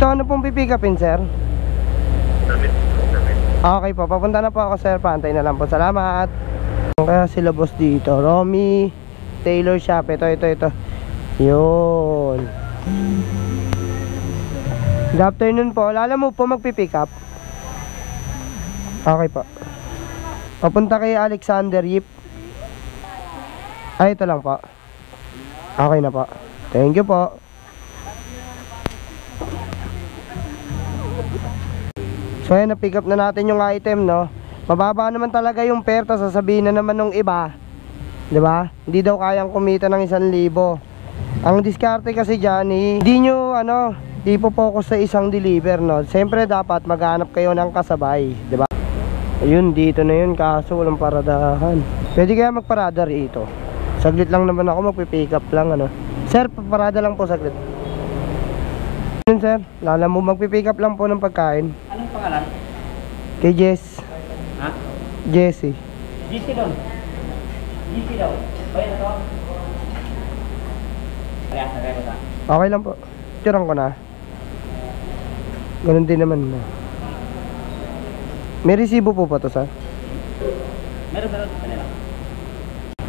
So ano pong pipikapin, sir? Damit. Okay po, papunta na po ako, sir. Pantay na lang po, salamat. Kaya sila boss dito, Romy Taylor Shop. Ito yun. Good afternoon po. Lala mo po magpipick up. Okay po. Papunta kay Alexander Yip. Ay, ito lang po. Okay na po. Thank you po. So ayan, na-pick up na natin yung item, no. Mababa naman talaga yung perta, sasabihin na naman ng iba, 'di ba? Hindi daw kayang kumita ng 1,000. Ang diskarte kasi diyan, hindi nyo ipo-focus sa isang deliver, no. Siyempre dapat maghanap kayo ng kasabay, 'di ba? Ayun, dito na yun, kaso walang paradahan. Pwede kaya magparada rito. Saglit lang naman ako, magpi-pick up lang, ano. Sir, parada lang po saglit. Yun, sir, lala mo magpi-pick up lang po ng pagkain. Anong pangalan? Kay Jess. Ha? Jessie. GC doon. GC daw. Bayan na to. Kaya, sakay ko ta. Okay lang po. Tirang ko na. Ganun din naman, no. May resibo po pa to, sir? Meron kanila.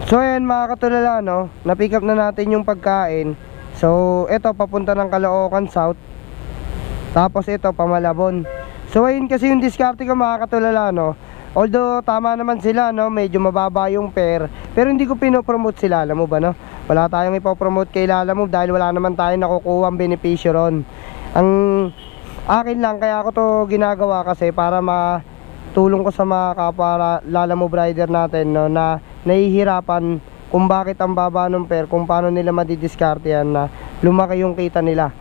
So ayan, mga katulala, no, na-pick up na natin yung pagkain. So eto, papunta ng Caloocan South. Tapos ito, Pamalabon. So ayun kasi yung diskarte ko, mga katulala, no. Although tama naman sila, no, medyo mababa yung pair, pero hindi ko pinopromote sila, alam mo ba, no. Wala tayong ipopromote kay Lala Move dahil wala naman tayong nakukuha ang benepisyo ron. Ang akin lang, kaya ako to ginagawa kasi para matulong ko sa mga kapwa Lala Move rider natin, no, na nahihirapan kung bakit ang baba ng pair, kung paano nila madidiskarte yan na lumaki yung kita nila.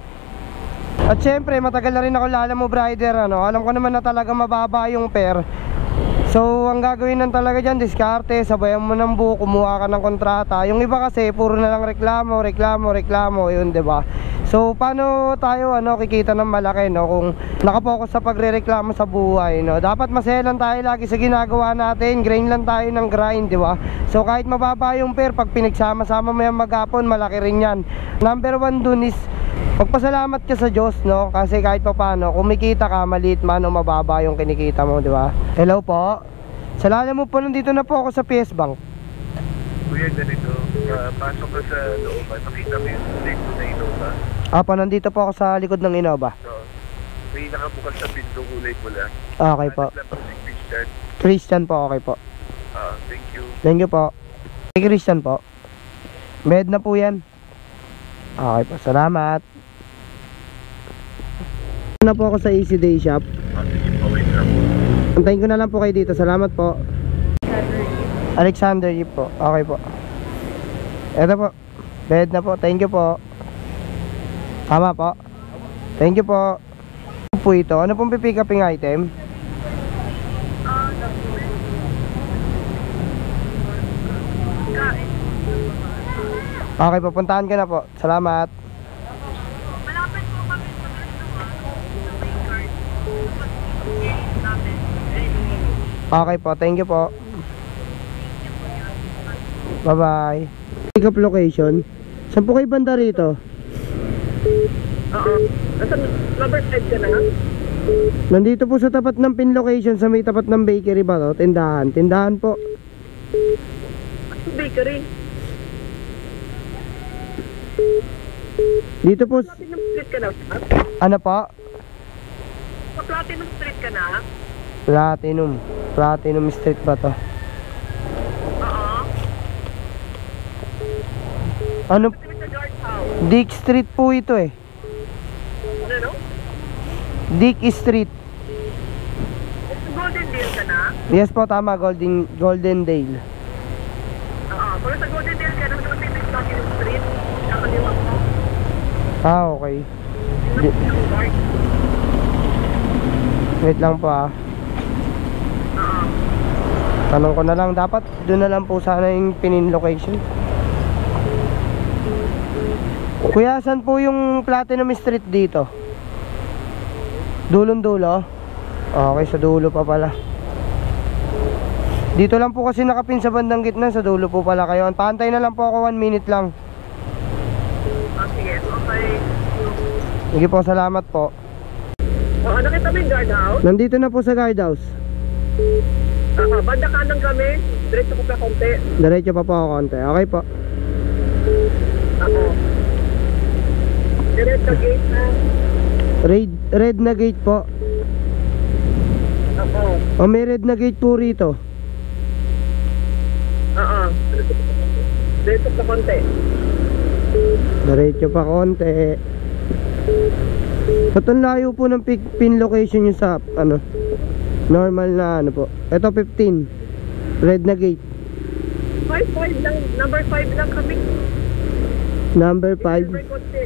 At syempre, matagal na rin ako Lala Move rider, ano. Alam ko naman na talaga mababa yung pair. So ang gagawin lang talaga dyan, diskarte, sabayan mo ng buo, kumuha ka ng kontrata. Yung iba kasi puro na lang reklamo, yun, 'di ba? So paano tayo kikita ng malaki, no, kung nakapokus sa pagrereklamo sa buhay, no? Dapat masaya lang tayo lagi sa ginagawa natin, grind lang tayo ng grind, 'di ba? So kahit mababa yung pair, pag pinagsama-sama mo yan maghapon, malaki rin yan. Number 1 dun is magpasalamat ka sa Diyos, no? Kasi kahit pa paano, kumikita ka, maliit man o mababa yung kinikita mo, di ba? Hello po. Salala mo po, nandito na po ako sa PS Bank. Kuya, ganito. Pasok ka sa looban. Nakita mo yung link ko na Innova. Apa, nandito po ako sa likod ng Innova. So, may nakabukas sa pinto, kulay pula. Okay po. Si Christian. Christian po, okay po. Thank you. Thank you po. Hey, Christian po. Med na po yan. Okay po, salamat. Na po ako sa Easy Day Shop. Sige po, wait lang. Antayin ko na lang po kayo dito. Salamat po. Alexander Yip po. Okay po. Eto po. Bed na po. Thank you po. Tama po. Thank you po. Ano po ito? Ano pong pipick uping item? Okay, pupuntahan ka na po. Salamat. Okay po, thank you po. Bye bye. Pick up location. Saan po kayo banda rito? Nasa number 5 ka na? Nandito po sa tapat ng pin location, sa may tapat ng bakery ba to? Tindahan. Tindahan po. Bakery. Dito po. Platinum Street ka na? Ano po? Sa Platinum Street ka na? Platinum Street ba to? Oo. Ano? Sa Guard House. Dick Street po ito eh. Ano? Dick Street. Sa Golden Dale ka na? Yes po, tama. Golden Dale. Oo. Kung sa Golden Dale ka na, sa Platinum Street, kakaliwa mo. Okay. Wait lang po ah. Tanong ko na lang, dapat doon na lang po sana yung pinin location. Kuya, saan po yung Platinum Street dito? Dulong dulo? Okay, sa dulo pa pala. Dito lang po kasi nakapin sa bandang gitna, sa dulo po pala kayo. Paantay na lang po ako, 1 minute lang. Sige, okay. Sige po, salamat po. Oo, nakita mo yung guardhouse? Nandito na po sa guardhouse. Banda kanan kami. Diretso ko ka konti. Diretso pa po ako konti. Okay po. Oo. Diretso gate na. Red na gate po. Oo. O may red na gate po rito. Oo. Diretso ka konti. Diretso pa konti. Ba't ang layo po ng pin location nyo sa ano? Normal na ano po. Ito 15. Red na gate. 5 lang. Number 5 lang kami. Number Number 5. konti.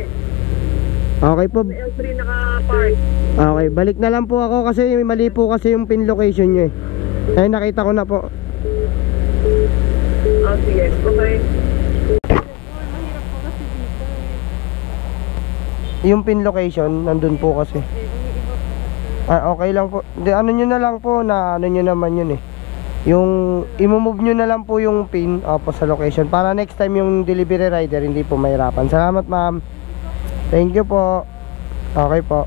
Okay po. Sa L3 naka-park. Okay, balik na lang po ako kasi mali po kasi yung pin location nyo eh. Ay, nakita ko na po. Oh, sige. Okay. Yung pin location, nandun po kasi. Ah, okay lang po. Di, ano nyo na lang po na ano nyo naman yun eh. Yung i-move nyo na lang po yung pin opo sa location para next time yung delivery rider hindi po mahirapan. Salamat ma'am. Thank you po. Okay po.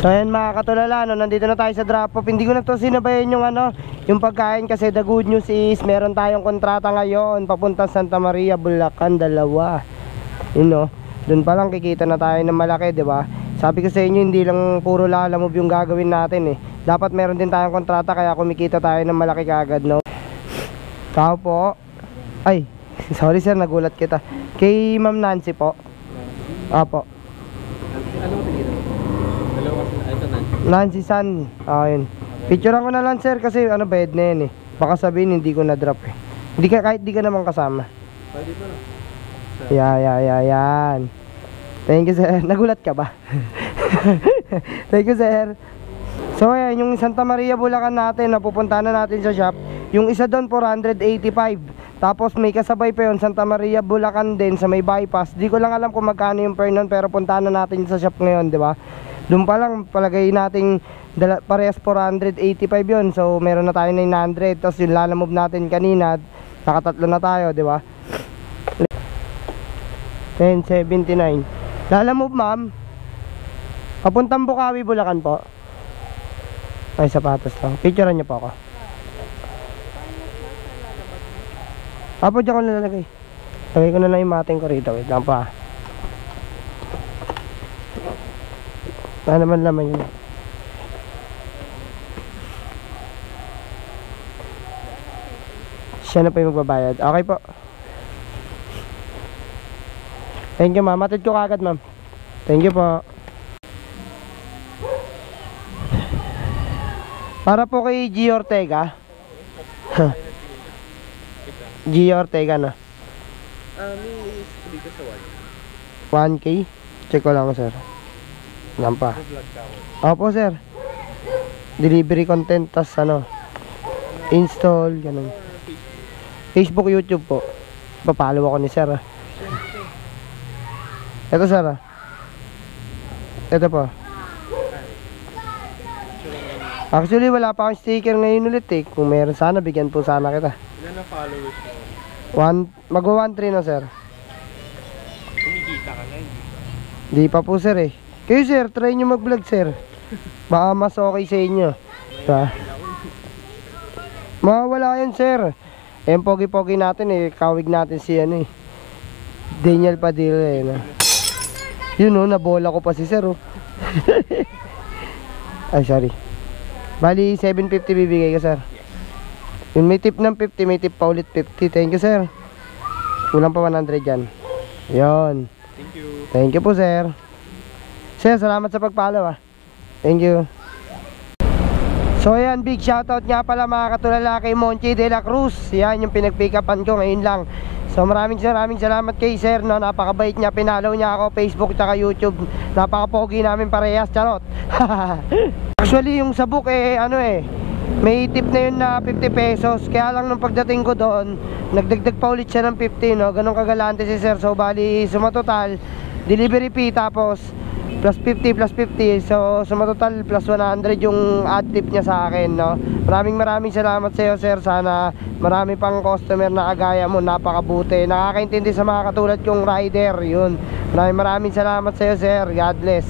So ayan mga katulala, no, nandito na tayo sa drop off. Hindi ko na to sinabayan yung ano, yung pagkain kasi the good news is meron tayong kontrata ngayon papunta Santa Maria, Bulacan, dalawa. You know, doon pa lang kikita na tayo ng malaki, 'di ba? Sabi ko sa inyo, hindi lang puro lalamove yung gagawin natin eh. Dapat meron din tayong kontrata kaya kumikita tayo ng malaki kagad, no? Tao po. Ay, sorry sir, nagulat kita. Kay Ma'am Nancy po. Apo. Anong tingin mo? Dalawa kasi ito na. Nancy San. Ayun. Picturean ko na lang sir kasi ano bayad na yan eh. Baka sabihin hindi ko na drop eh. Hindi ka, kahit di ka naman kasama. Pwede ito na. Yan. Thank you sir. Nagulat ka ba? Thank you sir. So ayan, yung Santa Maria Bulacan natin, napupunta na natin sa shop. Yung isa doon 485. Tapos may kasabay pa yun, Santa Maria Bulacan din sa may bypass. Di ko lang alam kung magkano yung per nun, pero puntahan na natin sa shop ngayon, di ba? Doon pa lang palagay nating parehas 485 yun. So meron na tayo 900. Tapos yung lalamove natin kanina, nakatatlo na tayo, di ba? 1079. Lalamove ma'am. Papuntang Bukawi, Bulacan po. Ay, sapatos lang. Picturean niyo po ako. Apo, dyan ko nalalagay. Lagay ko na lang yung mating ko rito. Wait lang pa. Ano naman laman yun. Siya na po yung magbabayad. Okay po. Thank you ma'am. Matid ko kagad ma'am. Thank you po. Para po kay G. Ortega. G. Ortega na. May dito sa 1K? Check ko lang sir. Yan pa. vlog ka Opo ako. sir. Delivery content tas ano. Install, ganun. Facebook, YouTube po. Papalo ako ni sir ah. Ito sir ah. Ito po. Actually wala pa akong sticker ngayon ulit eh. Kung meron sana, bigyan po sana kita. Ilan ang followers mo? Mag-1-3 na sir. Kumikita ka na Di pa po sir eh. Kayo sir, try nyo mag-vlog sir. Baka mas okay sa inyo. Diba? Mawawala yan sir. Eh pogi-pogi natin eh. Kawig natin si ano eh. Daniel Padilla eh. No? Yun oh, nabola ko pa si sir oh. Ay sorry. Bali 750 bibigay ko sir. Yun may tip ng 50, may tip pa ulit 50. Thank you sir. Kulang pa 100 dyan. Yun. Thank you. Thank you po sir. Sir, salamat sa pagpalaw ah. Thank you. So ayan, big shoutout nga pala mga katulala kay Monchi de la Cruz. Yan yung pinag-pick upan ko ngayon lang. So maraming salamat kay sir no. Napakabait niya, pinalaw niya ako Facebook tsaka YouTube. Napaka-pogi namin parehas, charot. Actually yung sa book eh ano eh, may tip na yun na 50 pesos. Kaya lang nung pagdating ko doon, nagdagdag pa ulit siya ng 50 no. Ganun kagalante si sir. So bali sumatotal delivery fee tapos plus 50 plus 50. So sumatotal plus 100 yung ad tip niya sa akin no. Maraming salamat sa iyo sir. Sana marami pang customer na kagaya mo. Napakabuti. Nakakaintindi sa mga katulad kong rider. Yun. Maraming salamat sa iyo sir. God bless.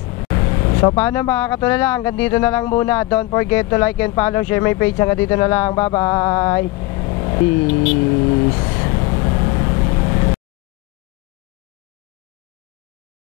So paano mga katulala, hanggang dito na lang muna. Don't forget to like and follow, share my page. Hanggang dito na lang, bye bye. Peace.